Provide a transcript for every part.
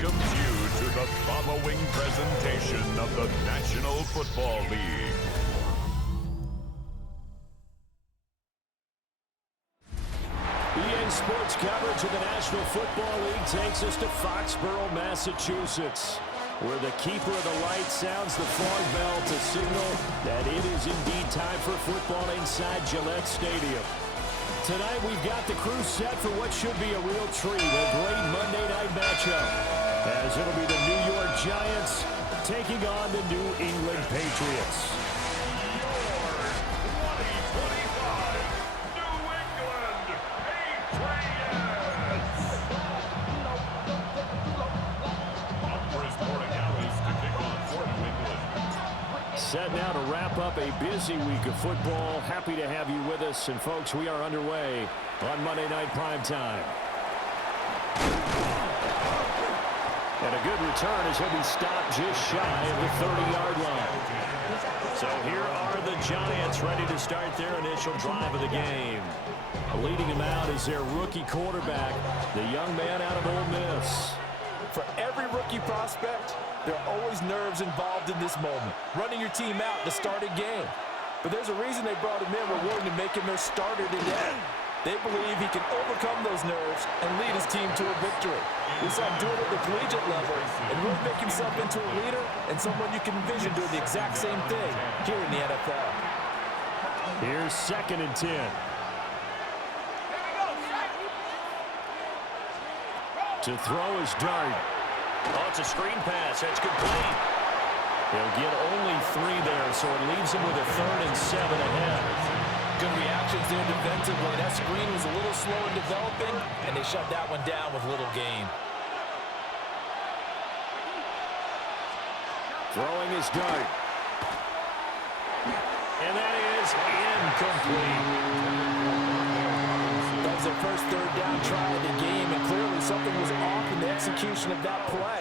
welcomes you to the following presentation of the National Football League. EA Sports coverage of the National Football League takes us to Foxborough, Massachusetts, where the keeper of the light sounds the fog bell to signal that it is indeed time for football inside Gillette Stadium. Tonight we've got the crew set for what should be a real treat, a great Monday night matchup, as it'll be the New York Giants taking on the New England Patriots. Set now to wrap up a busy week of football. Happy to have you with us. And, folks, we are underway on Monday Night Primetime. And a good return as he'll be stopped just shy of the 30-yard line. So here are the Giants ready to start their initial drive of the game. Leading him out is their rookie quarterback, the young man out of Ole Miss. For every rookie prospect, there are always nerves involved in this moment, running your team out to start a game. But there's a reason they brought him in. We're willing to make him their starter today. They believe he can overcome those nerves and lead his team to a victory. We saw him do it at the collegiate level and really make himself into a leader and someone you can envision doing the exact same thing here in the NFL. Here's 2nd and 10. To throw his dart. Oh, it's a screen pass. That's complete. He'll get only 3 there, so it leaves him with a 3rd and 7 ahead. Good reactions there defensively. That screen was a little slow in developing, and they shut that one down with little gain. Throwing his dart. And that is incomplete. That was their first 3rd down try of the game, and clearly something was off in the execution of that play.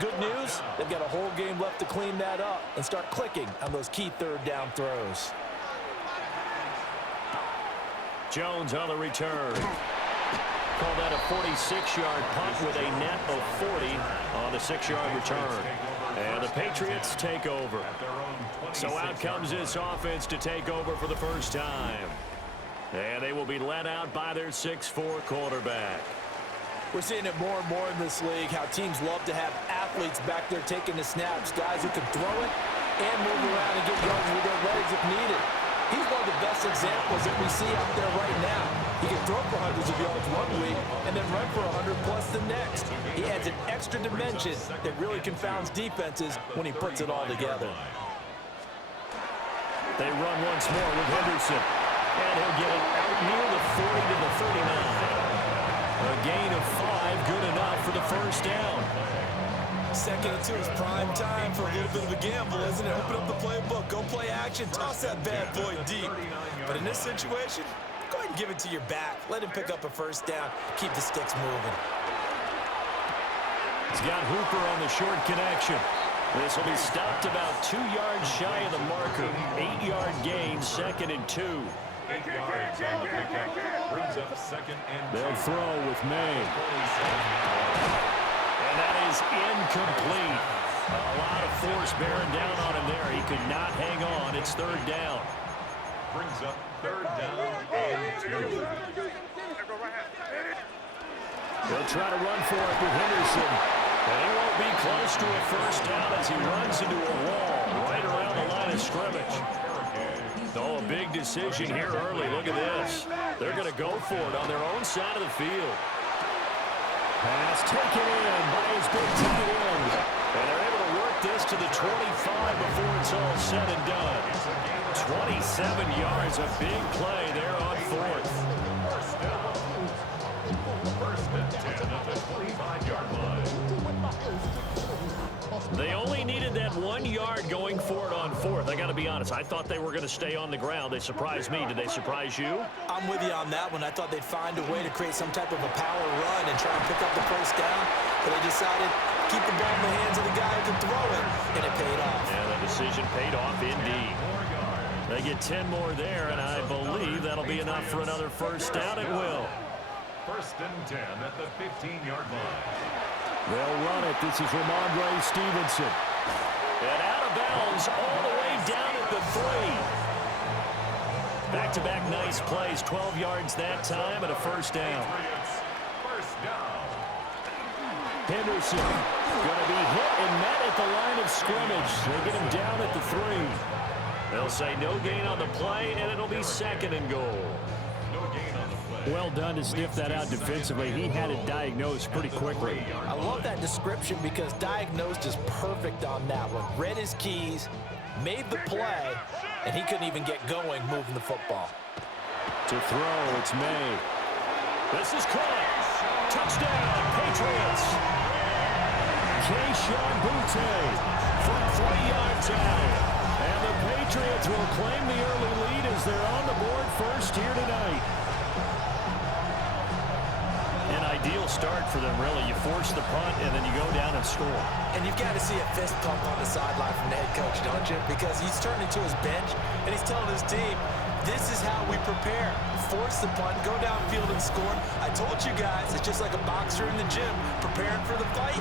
Good news, they've got a whole game left to clean that up and start clicking on those key 3rd down throws. Jones on the return. Call that a 46-yard punt with a net of 40 on the 6-yard return. And the Patriots take over. So out comes this offense to take over for the first time. And they will be led out by their 6'4" quarterback. We're seeing it more and more in this league, how teams love to have athletes back there taking the snaps, guys who can throw it and move around and get yards with their legs if needed. He's one of the best examples that we see out there right now. He can throw for hundreds of yards one week and then run for 100+ the next. He adds an extra dimension that really confounds defenses when he puts it all together. They run once more with Henderson. And he'll get it out near the 40 to the 39. A gain of 5, good enough for the first down. 2nd and 2 is prime time for a little bit of a gamble, isn't it? Open up the playbook, go play action, toss that bad boy deep. But in this situation, go ahead and give it to your back. Let him pick up a first down. Keep the sticks moving. He's got Hooper on the short connection. This will be stopped about 2 yards shy of the marker. 8-yard gain, 2nd and 2. 8 yards on the pickup. Brings up 2nd and 2. They'll throw with May. And that is incomplete. A lot of force bearing down on him there. He could not hang on. It's 3rd down. Brings up 3rd down and 2. They'll try to run for it with Henderson. And he won't be close to a first down as he runs into a wall right around the line of scrimmage. Oh, a big decision here early. Look at this. They're going to go for it on their own side of the field. Pass taken in by his big tight end. And they're able to work this to the 25 before it's all said and done. 27 yards, a big play there on 4th. First and 10 at the 25-yard line. They only needed that 1 yard going for it on 4th. I got to be honest, I thought they were going to stay on the ground. They surprised me. Did they surprise you? I'm with you on that one. I thought they'd find a way to create some type of a power run and try and pick up the first down, but they decided to keep the ball in the hands of the guy who can throw it, and it paid off. And the decision paid off indeed. They get 10 more there, and I believe that'll be enough for another first down. It will. First and 10 at the 15-yard line. They'll run it. This is Ramondre Stevenson. And out of bounds all the way down at the 3. Back-to-back nice plays. 12 yards that time and a first down. Henderson going to be hit and met at the line of scrimmage. They get him down at the 3. They'll say no gain on the play, and it'll be second and goal. Well done to sniff that out defensively. He had it diagnosed pretty quickly. I love that description because diagnosed is perfect on that one. Read his keys, made the play, and he couldn't even get going moving the football. To throw, it's May. This is caught. Touchdown, Patriots. Keyshawn Butte from 3-yard out. And the Patriots will claim the early lead as they're on the board first here tonight. An ideal start for them, really. You force the punt, and then you go down and score. And you've got to see a fist pump on the sideline from the head coach, don't you? Because he's turning to his bench, and he's telling his team, this is how we prepare. Force the punt, go downfield and score. I told you guys, it's just like a boxer in the gym preparing for the fight.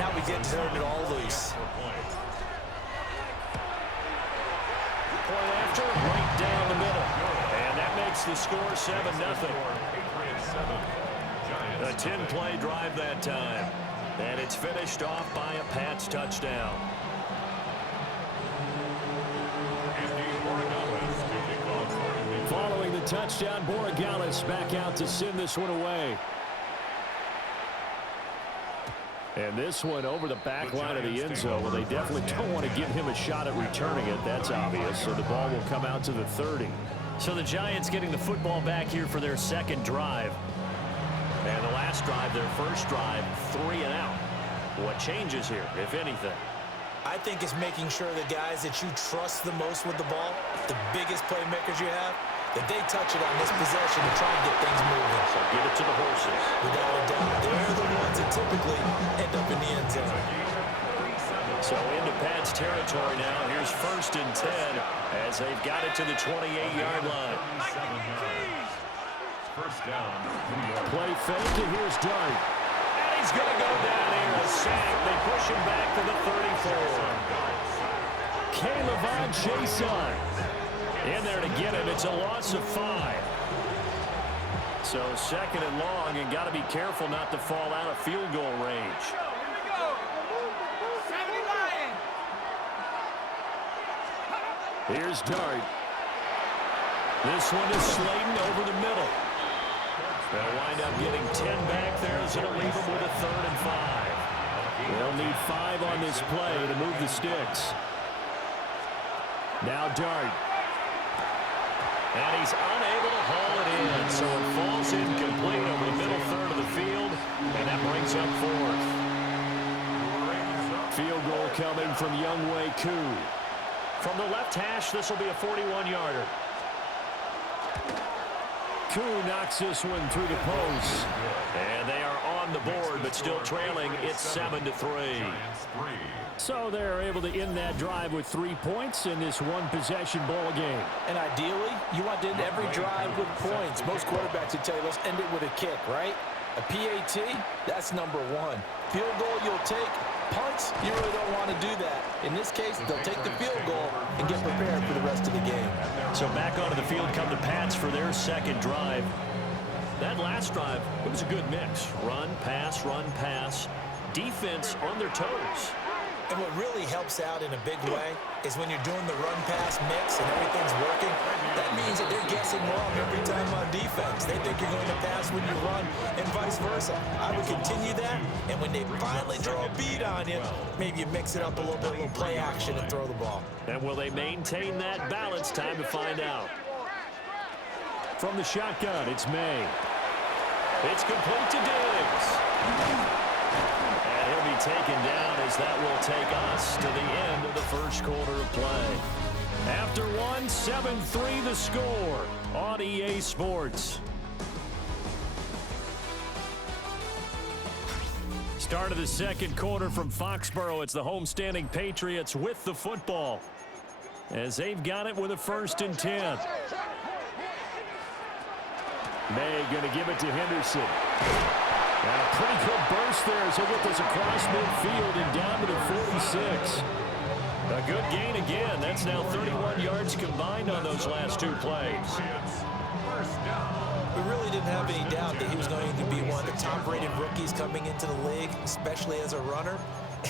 Now we get to turn it all loose. Point after, right down the middle. And that makes the score 7-0. A 10-play drive that time. And it's finished off by a Pats touchdown. Following the touchdown, Borregales back out to send this one away. And this one over the back line of the end zone. Well, they definitely don't want to give him a shot at returning it. That's obvious. So the ball will come out to the 30. So the Giants getting the football back here for their second drive. And the last drive, their first drive, 3 and out. What changes here, if anything? I think it's making sure the guys that you trust the most with the ball, the biggest playmakers you have, that they touch it on this possession to try and get things moving. So give it to the horses. Without a doubt, they're the ones that typically end up in the end zone. So into Pats territory now. Here's 1st and 10 as they've got it to the 28-yard line. First down. Play fake, and here's Dart. And he's going to go down here. A sack. They push him back to the 34. Caleb Jason. In there to get him. It's a loss of 5. So 2nd and long, and got to be careful not to fall out of field goal range. Here's Dart. This one is Slayton over the middle. They'll wind up getting 10 back there as it'll leave them with a 3rd and 5. They'll need 5 on this play to move the sticks. Now Dart. And he's unable to haul it in, so it falls incomplete over the middle third of the field, and that brings up 4th. Field goal coming from Younghoe Koo. From the left hash, this will be a 41-yarder. Koo knocks this one through the post. And they are on the board, but still trailing. It's 7-3. So they're able to end that drive with 3 points in this one-possession ball game. And ideally, you want to end every drive with points. Most quarterbacks would tell you, let's end it with a kick, right? A PAT, that's number 1. Field goal you'll take. Punts, you really don't want to do that. In this case, they'll take the field goal and get prepared for the rest of the game. So back onto the field come the Pats for their second drive. That last drive, it was a good mix. Run, pass, defense on their toes. And what really helps out in a big way is when you're doing the run-pass mix and everything's working, that means that they're guessing wrong every time on defense. They think you're going to pass when you run and vice versa. I would continue that, and when they finally draw a beat on you, maybe you mix it up a little bit, a little play action and throw the ball. And will they maintain that balance? Time to find out. From the shotgun, it's May. It's complete to Diggs. And he'll be taken down as that will take us to the end of the first quarter of play. After 7-3 the score on EA Sports. Start of the second quarter from Foxborough. It's the homestanding Patriots with the football as they've got it with a 1st and 10. May going to give it to Henderson. And a pretty good burst there as he'll get this across midfield and down to the 46. A good gain again. That's now 31 yards combined on those last two plays. We really didn't have any doubt that he was going to be one of the top-rated rookies coming into the league, especially as a runner.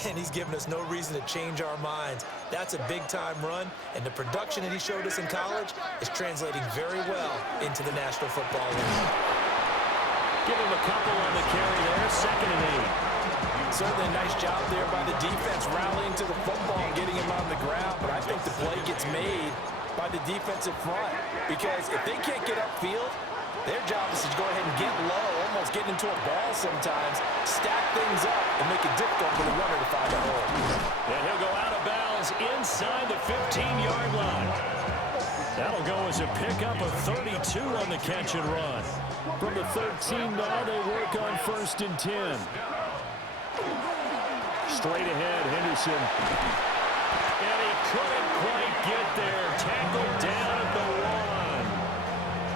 And he's given us no reason to change our minds. That's a big-time run, and the production that he showed us in college is translating very well into the National Football League. Give him a couple on the carry there, 2nd and 8. Certainly a nice job there by the defense rallying to the football and getting him on the ground, but I think the play gets made by the defensive front because if they can't get upfield, their job is to go ahead and get low, almost get into a ball sometimes, stack things up, and make it difficult for the runner to find a hole. And he'll go out of bounds inside the 15-yard line. That'll go as a pickup of 32 on the catch and run. From the 13 now, they work on 1st and 10. Straight ahead, Henderson. And he couldn't quite get there. Tackled down at the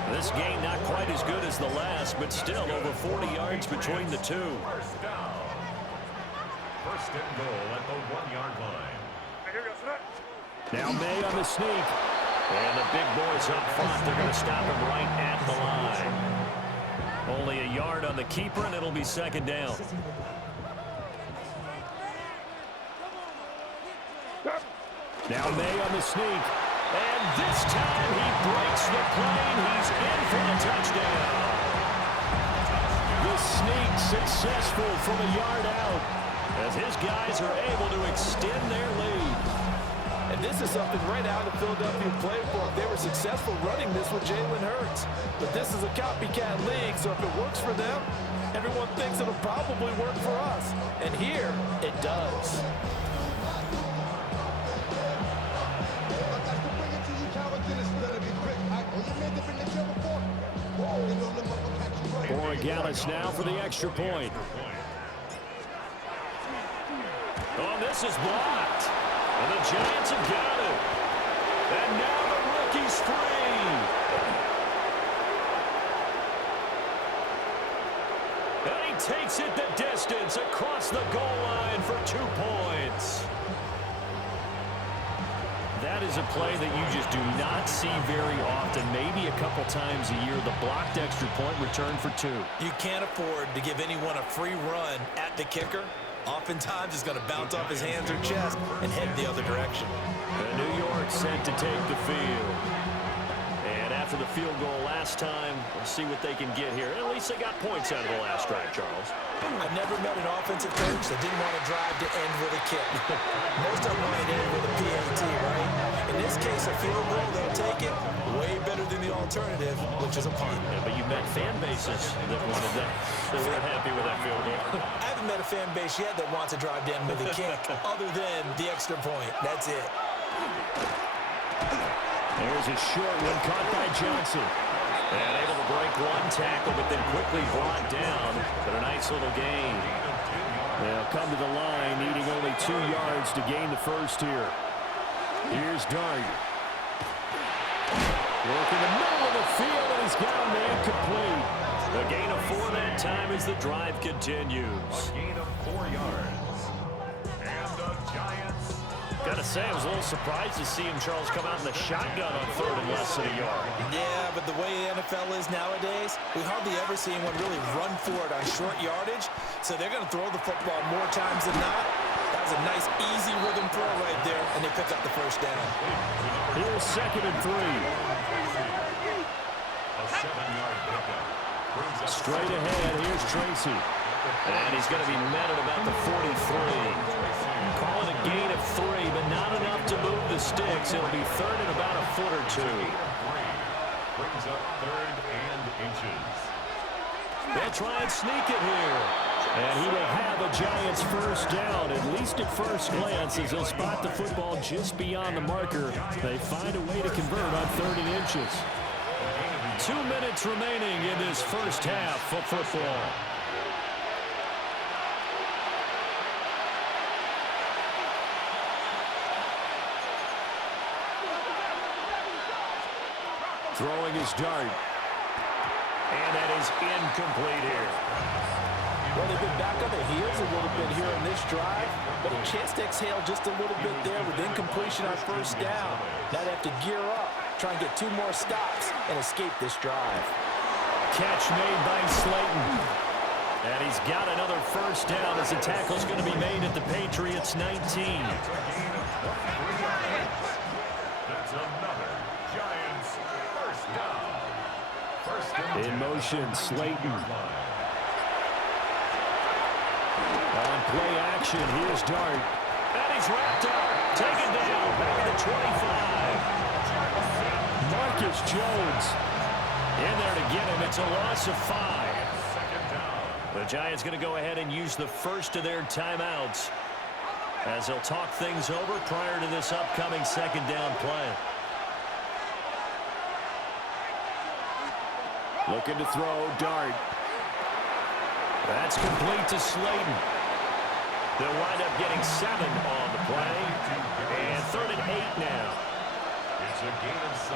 1. This game not quite as good as the last, but still over 40 yards between the two. First down. 1st and goal at the 1-yard line. Now May on the sneak. And the big boys up front, they're going to stop him right at the line. Only a yard on the keeper, and it'll be 2nd down. Now May on the sneak. And this time he breaks the plane. He's in for the touchdown. The sneak successful from a yard out. As his guys are able to extend their lead. And this is something right out of the Philadelphia playbook. They were successful running this with Jalen Hurts. But this is a copycat league, so if it works for them, everyone thinks it'll probably work for us. And here, it does. Borregales now for the extra point. Oh, this is blocked. And the Giants have got it. And now the rookie's free. And he takes it the distance across the goal line for 2 points. That is a play that you just do not see very often. Maybe a couple times a year, the blocked extra point return for 2. You can't afford to give anyone a free run at the kicker. Oftentimes, he's going to bounce off his hands or chest and head the other direction. And New York sent to take the field. And after the field goal last time, we'll see what they can get here. At least they got points out of the last drive, Charles. I've never met an offensive coach that didn't want to drive to end with a kick. Most of them want to end with a PAT, right? In this case, a field goal, they'll take it. Way better than the alternative, which is a punt. Yeah, but you met fan bases that wanted that. They weren't happy with that field goal. I haven't met a fan base yet that wants to drive to end with a kick, other than the extra point. That's it. There's a short one caught by Johnson. And able to break one tackle, but then quickly brought down. But a nice little gain. They'll come to the line, needing only 2 yards to gain the first here. Here's Dart. Working the middle of the field, and he's got a man complete. A gain of 4 that time as the drive continues. A gain of 4 yards. And the Giants. Gotta say, I was a little surprised to see him, Charles, come out in the shotgun on 3rd and less than a yard. Yeah, but the way the NFL is nowadays, we hardly ever see anyone really run for it on short yardage. So they're going to throw the football more times than not. That was a nice, easy rhythm throw right there, and they pick up the first down. Here's 2nd and 3. A 7-yard pickup. Straight ahead, here's Tracy. And he's going to be met at about the 43. Call it a gain of 3, but not enough to move the sticks. It'll be 3rd and about a foot or 2. Brings up 3rd and inches. They'll try and sneak it here. And he will have a Giants first down, at least at first glance, as he'll spot the football just beyond the marker. They find a way to convert on 3rd and inches. 2 minutes remaining in this first half of football. Throwing his Dart. And that is incomplete here. Well, they've been back on their heels a little bit here in this drive, but a chance to exhale just a little bit there with incompletion on first down. Now they have to gear up, try and get 2 more stops, and escape this drive. Catch made by Slayton. And he's got another first down as the tackle's going to be made at the Patriots 19. That's another Giants first down. In motion, Slayton. On play action, here's Dart. And he's wrapped up. Taken down. Back at the 25. Marcus Jones. In there to get him. It's a loss of 5. The Giants going to go ahead and use the first of their timeouts as they'll talk things over prior to this upcoming second down play. Looking to throw, Dart. That's complete to Slayton. They'll wind up getting 7 on the play. And 3rd and 8 now. It's a gain of 7.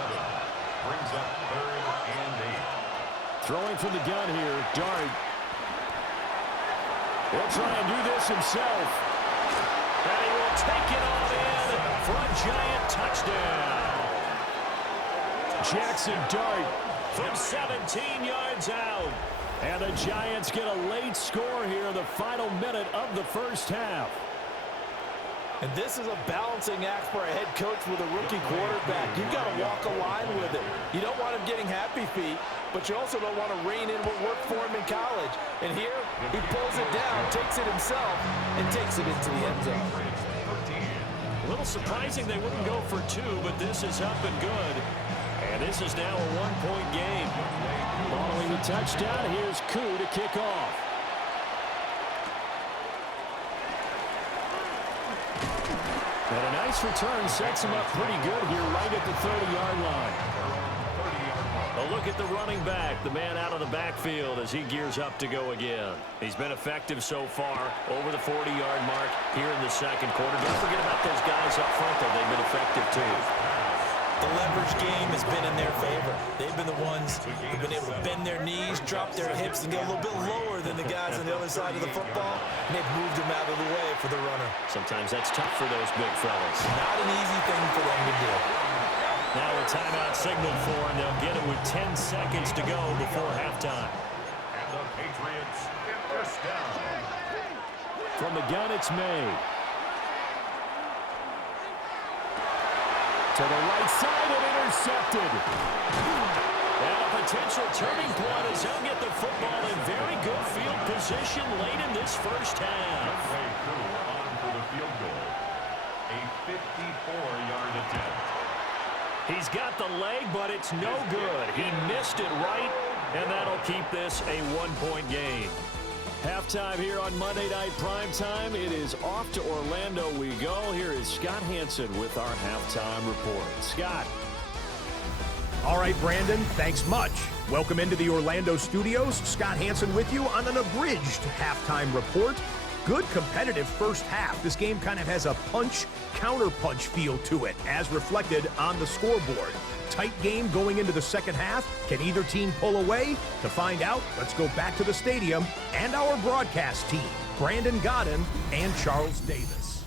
Brings up 3rd and 8. Throwing from the gun here, Dart. He'll try and do this himself. And he will take it all in for a Giant touchdown. Jackson Dart From 17 yards out. And the Giants get a late score here in the final minute of the first half. And this is a balancing act for a head coach with a rookie quarterback. You've got to walk a line with it. You don't want him getting happy feet, but you also don't want to rein in what worked for him in college. And here, he pulls it down, takes it himself, and takes it into the end zone. A little surprising they wouldn't go for 2, but this is up and good. And this is now a 1-point game. Following the touchdown, here's Koo to kick off. And a nice return sets him up pretty good here right at the 30-yard line. A look at the running back, the man out of the backfield as he gears up to go again. He's been effective so far over the 40-yard mark here in the second quarter. Don't forget about those guys up front, though. They've been effective, too. The leverage game has been in their favor. They've been the ones who've been able to bend their knees, drop their hips, and get a little bit lower than the guys on the other side of the football, and they've moved them out of the way for the runner. Sometimes that's tough for those big fellas. Not an easy thing for them to do. Now a timeout signal for, and they'll get it with 10 seconds to go before halftime. And the Patriots first down. From the gun, it's May. To the right side and intercepted. And a potential turning point as he'll get the football in very good field position late in this first half. On for the field goal. A 54-yard attempt. He's got the leg, but it's no good. He missed it right, and that'll keep this a 1-point game. Halftime here on Monday Night Primetime. It is off to Orlando we go. Here is Scott Hansen with our halftime report. Scott. All right, Brandon, thanks much. Welcome into the Orlando studios. Scott Hansen with you on an abridged halftime report. Good competitive first half. This game kind of has a punch-counter-punch feel to it, as reflected on the scoreboard. Tight game going into the second half. Can either team pull away? To find out, let's go back to the stadium and our broadcast team, Brandon Godden and Charles Davis.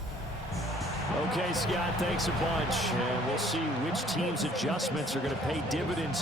Okay, Scott, thanks a bunch. And we'll see which team's adjustments are going to pay dividends